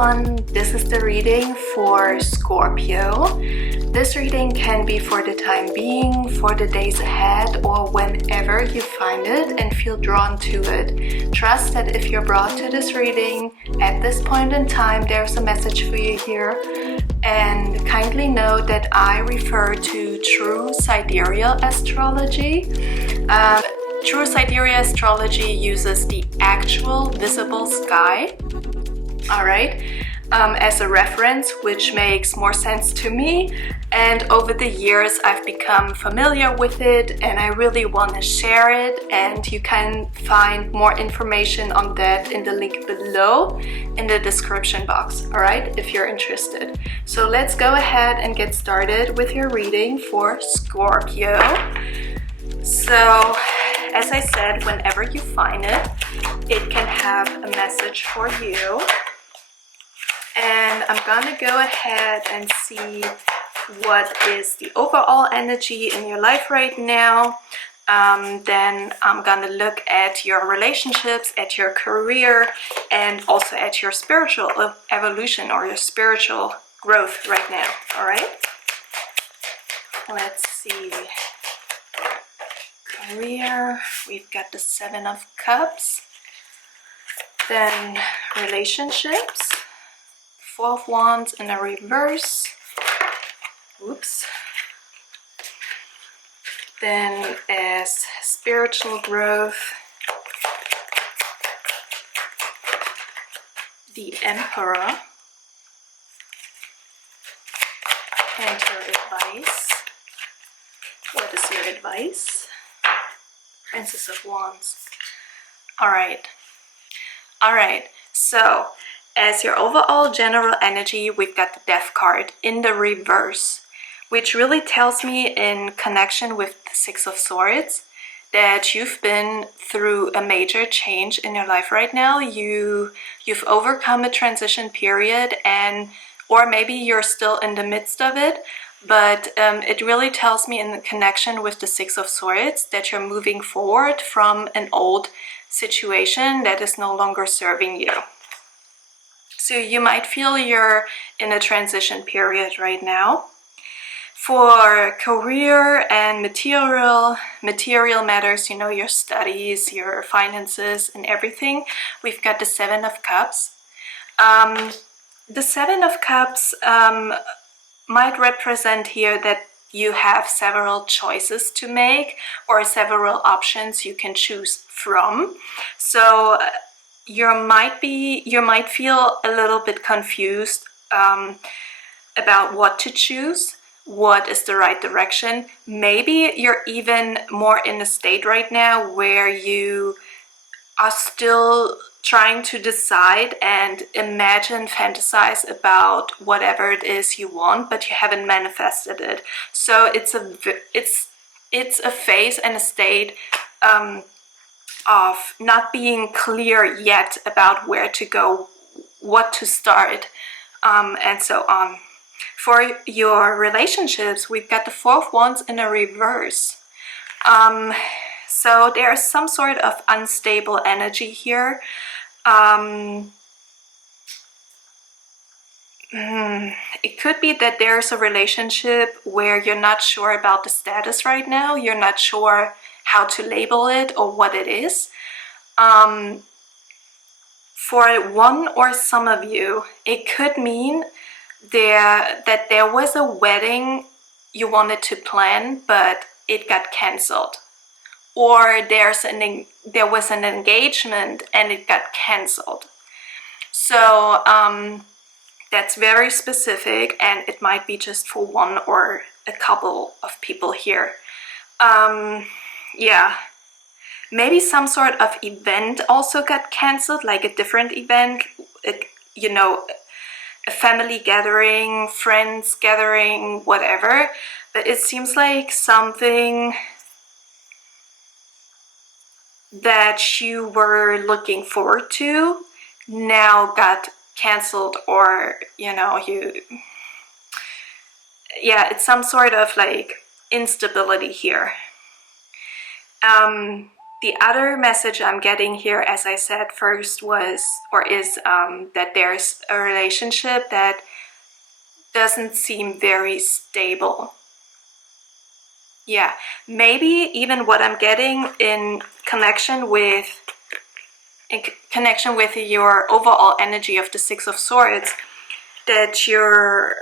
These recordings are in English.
everyone, this is the reading for Scorpio. This reading can be for the time being, for the days ahead, or whenever you find it and feel drawn to it. Trust that if you're brought to this reading at this point in time, there's a message for you here. And kindly note that I refer to true sidereal astrology. True sidereal astrology uses the actual visible sky, alright, as a reference, which makes more sense to me. And over the years I've become familiar with it and I really want to share it, and you can find more information on that in the link below in the description box, alright, if you're interested. So let's go ahead and get started with your reading for Scorpio. So as I said, whenever you find it, it can have a message for you. And I'm gonna go ahead and see what is the overall energy in your life right now. Then I'm gonna look at your relationships, at your career, and also at your spiritual evolution or your spiritual growth right now, all right? Let's see. Career, we've got the Seven of Cups. Then relationships, Four of Wands in a reverse. Oops. Then as spiritual growth, the Emperor, and your advice. What is your advice? Princess of Wands. Alright. Alright, so as your overall general energy, we've got the Death card in the reverse, which really tells me, in connection with the Six of Swords, that you've been through a major change in your life right now. You've overcome a transition period, or maybe you're still in the midst of it. But it really tells me, in connection with the Six of Swords, that you're moving forward from an old situation that is no longer serving you. So you might feel you're in a transition period right now. For career and material matters, you know, your studies, your finances and everything, we've got the Seven of Cups. The Seven of Cups might represent here that you have several choices to make, or several options you can choose from. So you might feel a little bit confused about what to choose, what is the right direction. Maybe you're even more in a state right now where you are still trying to decide and imagine, fantasize about whatever it is you want, but you haven't manifested it. So it's a phase and a state of not being clear yet about where to go, what to start, and so on. For your relationships, we've got the Four of Wands in a reverse. So there's some sort of unstable energy here. It could be that there's a relationship where you're not sure about the status right now. You're not sure how to label it or what it is. For one or some of you, it could mean that there was a wedding you wanted to plan, but it got cancelled. Or there was an engagement and it got cancelled. So that's very specific, and it might be just for one or a couple of people here. Yeah, maybe some sort of event also got cancelled, like a different event, you know, a family gathering, friends gathering, whatever. But it seems like something that you were looking forward to now got cancelled, or, you know, yeah, it's some sort of like instability here. the other message I'm getting here, as I said first, is that there's a relationship that doesn't seem very stable. Yeah, maybe even what I'm getting in connection with your overall energy of the Six of Swords, that you're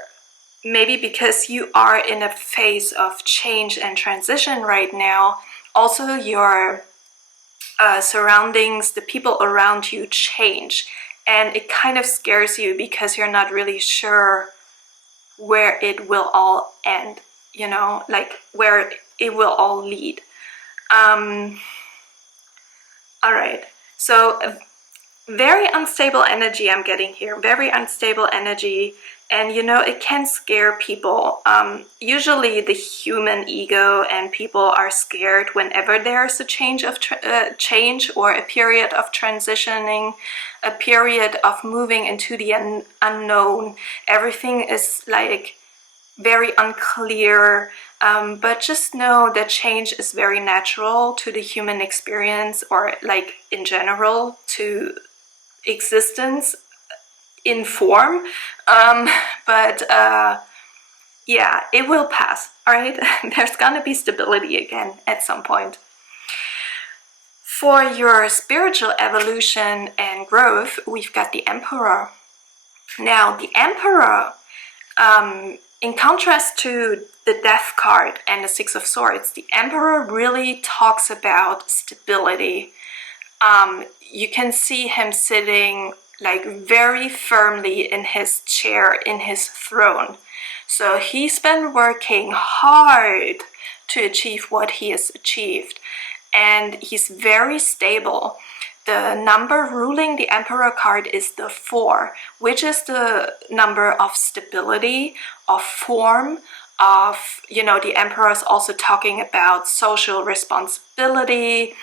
maybe, because you are in a phase of change and transition right now, also your surroundings, the people around you change, and it kind of scares you because you're not really sure where it will all end, you know, like where it will all lead. All right, so very unstable energy I'm getting here, very unstable energy. And you know, it can scare people. Usually the human ego and people are scared whenever there's a change or a period of transitioning, a period of moving into the unknown. Everything is like very unclear, but just know that change is very natural to the human experience, or like in general to existence in form, but yeah, it will pass. All right. There's gonna be stability again at some point. For your spiritual evolution and growth, we've got the Emperor. Now the Emperor, in contrast to the Death card and the Six of Swords, the Emperor really talks about stability. You can see him sitting like very firmly in his chair, in his throne. So he's been working hard to achieve what he has achieved, and he's very stable. The number ruling the Emperor card is the 4, which is the number of stability, of form, of, you know, the Emperor is also talking about social responsibility,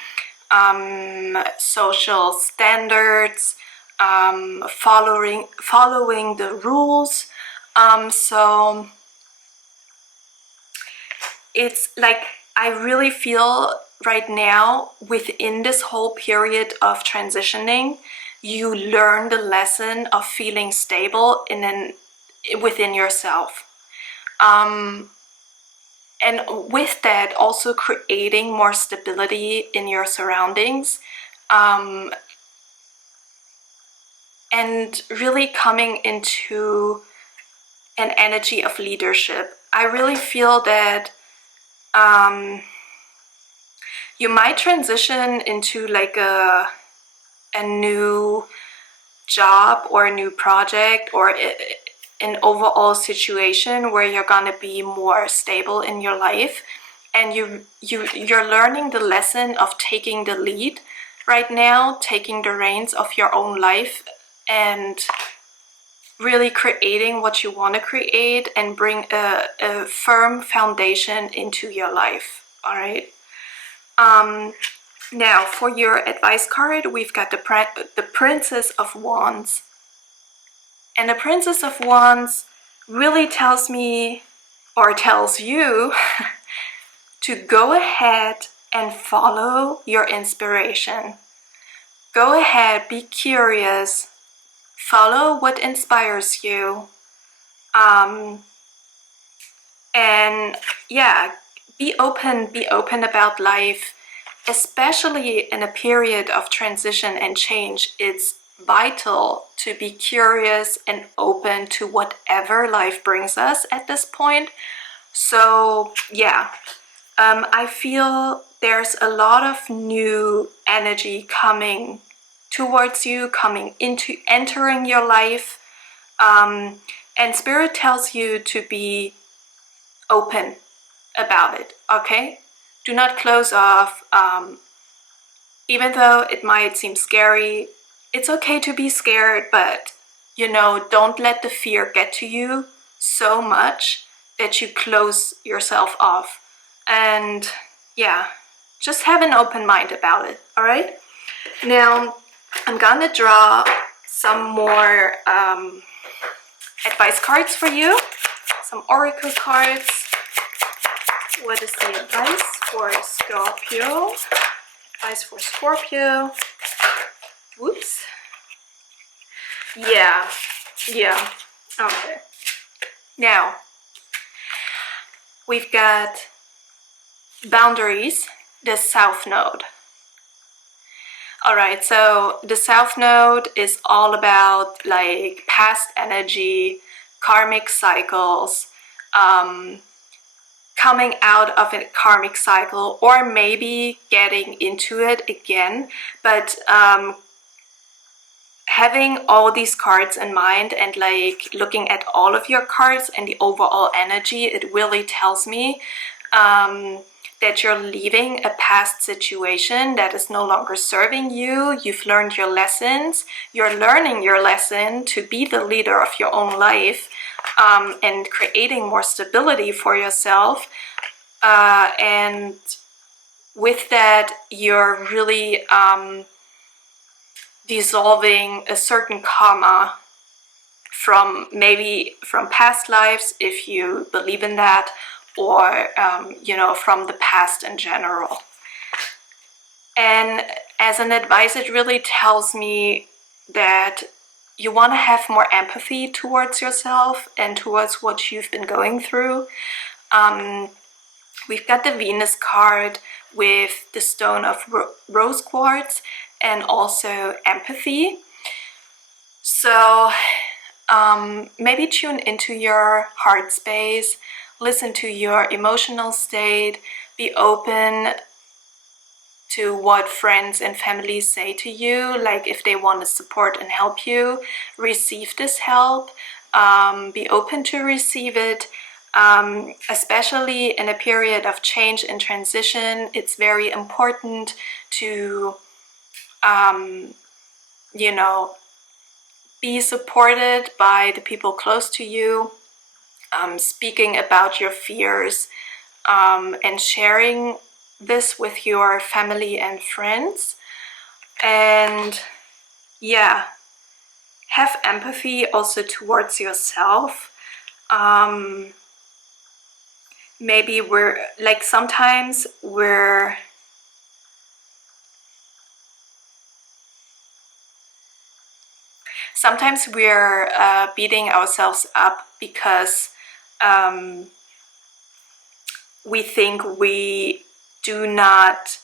social standards, following the rules. So it's like, I really feel right now, within this whole period of transitioning, you learn the lesson of feeling stable within yourself. And with that, also creating more stability in your surroundings, and really coming into an energy of leadership. I really feel that you might transition into like a new job or a new project, or an overall situation where you're gonna be more stable in your life, and you're learning the lesson of taking the lead right now, taking the reins of your own life, and really creating what you want to create and bring a firm foundation into your life. All right. Now for your advice card, we've got the Princess of Wands. And the Princess of Wands really tells me, or tells you, to go ahead and follow your inspiration. Go ahead, be curious, follow what inspires you, and yeah, be open about life. Especially in a period of transition and change, it's vital to be curious and open to whatever life brings us at this point. So yeah, I feel there's a lot of new energy coming towards you, entering your life, and Spirit tells you to be open about it. Okay, do not close off. Even though it might seem scary, it's okay to be scared, but you know, don't let the fear get to you so much that you close yourself off. And yeah, just have an open mind about it. All right, now I'm gonna draw some more advice cards for you, some oracle cards. What is the advice for Scorpio? advice for Scorpio. Whoops. Yeah. Okay. Now, we've got boundaries, the South Node. Alright, so the South Node is all about like past energy, karmic cycles, coming out of a karmic cycle, or maybe getting into it again, but having all these cards in mind and like looking at all of your cards and the overall energy, it really tells me that you're leaving a past situation that is no longer serving you. You've learned your lessons. You're learning your lesson to be the leader of your own life, and creating more stability for yourself. And with that, you're really dissolving a certain karma from past lives, if you believe in that, or from the past in general. And as an advice, it really tells me that you want to have more empathy towards yourself and towards what you've been going through. We've got the Venus card with the stone of rose quartz and also empathy. So maybe tune into your heart space, listen to your emotional state, be open to what friends and family say to you, like if they want to support and help you, receive this help, be open to receive it. Especially in a period of change and transition, it's very important to be supported by the people close to you, speaking about your fears, and sharing this with your family and friends. And yeah, have empathy also towards yourself. Maybe sometimes we're beating ourselves up because we think we do not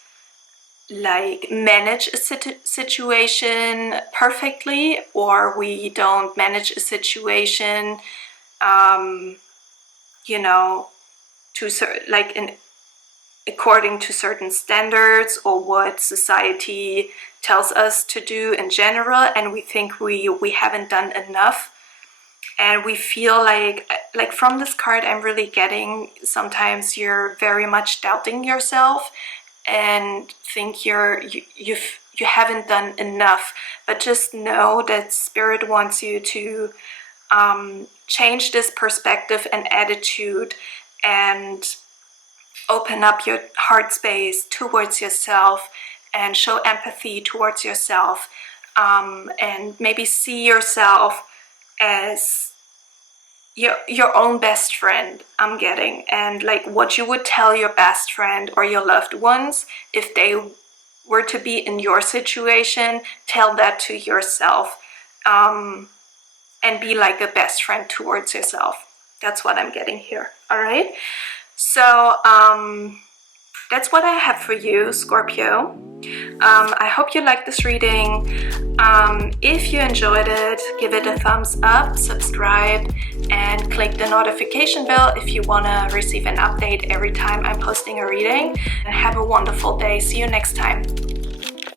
manage a situation perfectly, or we don't manage a situation according to certain standards or what society tells us to do in general, and we think we haven't done enough. And we feel like from this card, I'm really getting sometimes you're very much doubting yourself and think you haven't done enough. But just know that Spirit wants you to change this perspective and attitude and open up your heart space towards yourself and show empathy towards yourself, and maybe see yourself as your own best friend, I'm getting, and what you would tell your best friend or your loved ones if they were to be in your situation. Tell that to yourself, and be like a best friend towards yourself. That's what I'm getting here. All right, so that's what I have for you, Scorpio. I hope you liked this reading. If you enjoyed it, give it a thumbs up, subscribe, and click the notification bell if you want to receive an update every time I'm posting a reading. And have a wonderful day. See you next time.